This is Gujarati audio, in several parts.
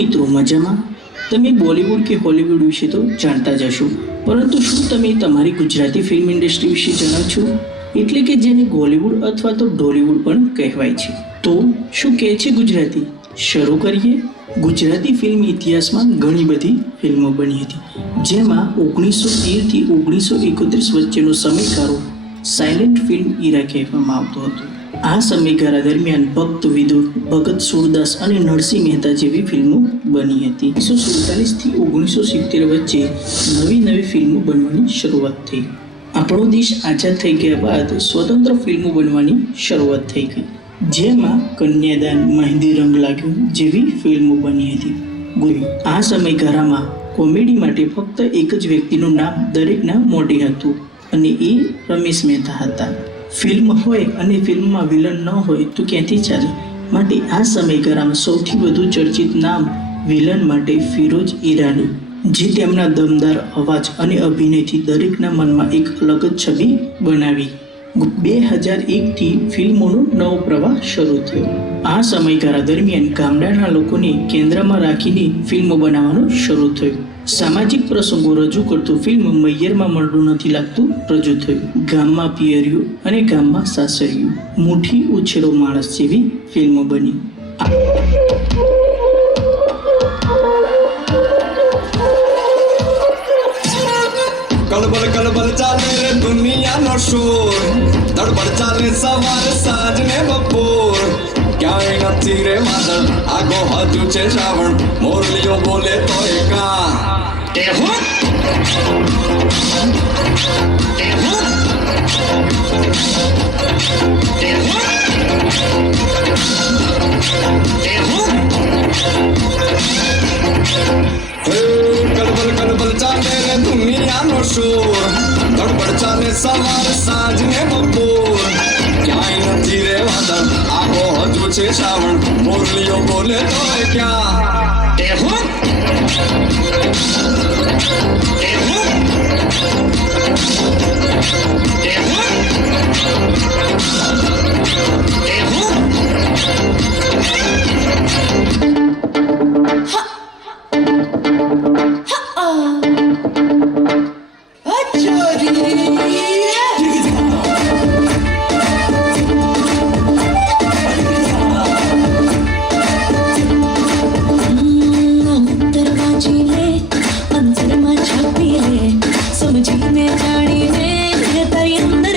મિત્રો મજામાં? તમે બોલિવૂડ કે હોલિવૂડ વિશે તો જાણતા જ હશો, પરંતુ શું તમે તમારી ગુજરાતી ફિલ્મ ઇન્ડસ્ટ્રી વિશે જાણો છો? એટલે કે જેને બોલિવૂડ અથવા તો ડોલિવૂડ પણ કહેવાય છે. તો શું કહે છે ગુજરાતી? શરૂ કરીએ. ગુજરાતી ફિલ્મ ઇતિહાસમાં ઘણી બધી ફિલ્મો બની હતી, જેમાં 1913 થી 1931 વચ્ચેનો સમયગાળો સાયલેન્ટ ફિલ્મ ઇરા કહેવામાં આવતો હતો. આ સમયગાળા દરમિયાન ભક્ત વિદુર, ભગત સુરદાસ અને નરસિંહ મહેતા જેવી ફિલ્મો બની હતી. 1947 થી 1970 વચ્ચે નવી ફિલ્મો બનવાની શરૂઆત થઈ. આપણો દેશ આઝાદ થઈ ગયા બાદ સ્વતંત્ર ફિલ્મો બનવાની શરૂઆત થઈ ગઈ, જેમાં કન્યાદાન, મહેંદી રંગ લાગ્યો જેવી ફિલ્મો બની હતી. આ સમયગાળામાં કોમેડી માટે ફક્ત એક જ વ્યક્તિનું નામ દરેકના મોઢે હતું, અને એ રમેશ મહેતા હતા. ફિલ્મ હોય અને ફિલ્મમાં વિલન ન હોય તો ક્યાંથી ચાલે? માટે આ સમયગાળામાં સૌથી વધુ ચર્ચિત નામ વિલન માટે ફિરોઝ ઈરાની, જે તેમના દમદાર અવાજ અને અભિનયથી દરેકના મનમાં એક અલગ જ છબી બનાવી. 2001 થી ફિલ્મોનો નવો પ્રવાહ શરૂ થયો. આ સમયગાળા દરમિયાન ગામડાના લોકોને કેન્દ્રમાં રાખીને ફિલ્મો બનાવવાનું શરૂ થયું. સામાજિક પ્રસંગો રજૂ કરતું ફિલ્મ મૈયરમાં મળતું નથી લાગતું રજૂ થયું. ગામમાં પિયરિયું અને ગામમાં સાસરિયું, મુઠ્ઠી ઉછેરો માણસ જેવી ફિલ્મો બની. કલબલ કલબલ ચાલે રે દુનિયાનો શોર, તડબડ ચાલે સવાર સાંજ ને બપોર. ક્યાંય નથી રે વાદળ, આગો હજુ છે શ્રાવણ, મોરલીઓ બોલે તો કા કલબલ કલબલ ચાલે રે દુનિયાનો શોર, તડબડ ચાલે સવાર સાંજ ને બપોર. ક્યાંય નથી રે વાદળ, આગો હજુ છે શ્રાવણ, મોરલીઓ બોલે તો ક્યાં સમજીને જાણીને તારી અંદર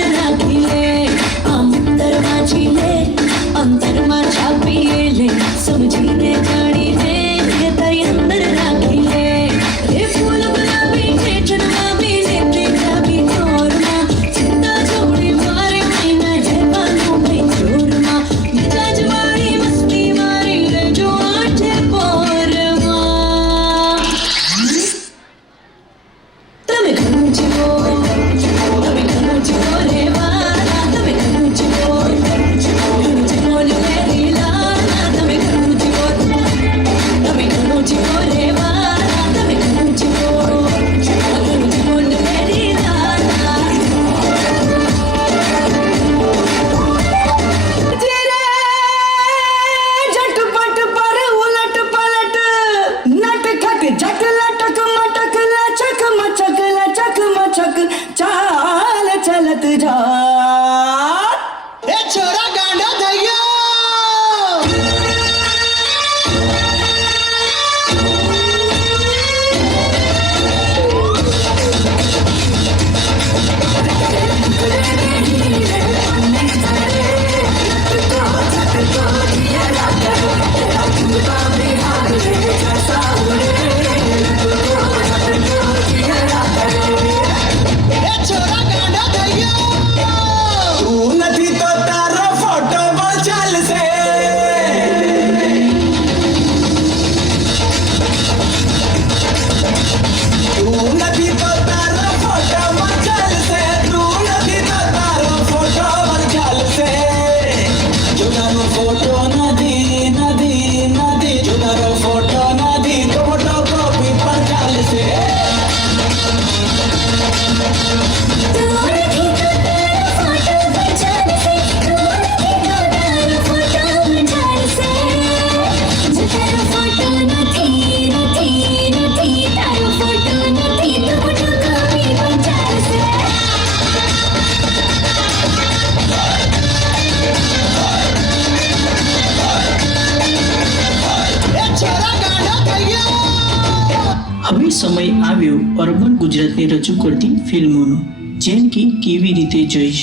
હવે સમય આવ્યો અર્બન ગુજરાતને રજૂ કરતી ફિલ્મોનો, જેમ કે કેવી રીતે જઈશ,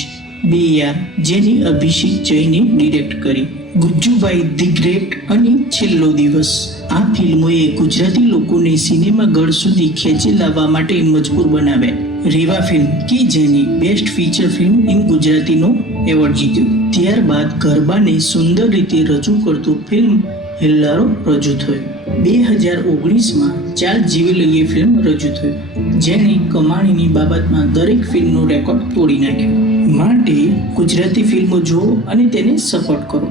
બે યાર જેની અભિષેક જૈને ડિરેક્ટ કરી, ગુજ્જુભાઈ ધી ગ્રેટ અને છેલ્લો દિવસ. આ ફિલ્મોએ ગુજરાતી લોકોને સિનેમાઘર સુધી ખેંચી લાવવા માટે મજબૂર બનાવ્યા. રેવા ફિલ્મ કે જેની બેસ્ટ ફીચર ફિલ્મ ઇન ગુજરાતીનો એવોર્ડ જીત્યો. ત્યારબાદ ગરબાને સુંદર રીતે રજૂ કરતું ફિલ્મ હેલ્લારો રજૂ થયું. 2019માં ચાલ જીવી લઈએ ફિલ્મ રજૂ થયું, જેને કમાણીની બાબતમાં દરેક ફિલ્મનો રેકોર્ડ તોડી નાખ્યો. માટે ગુજરાતી ફિલ્મો જુઓ અને તેને સપોર્ટ કરો.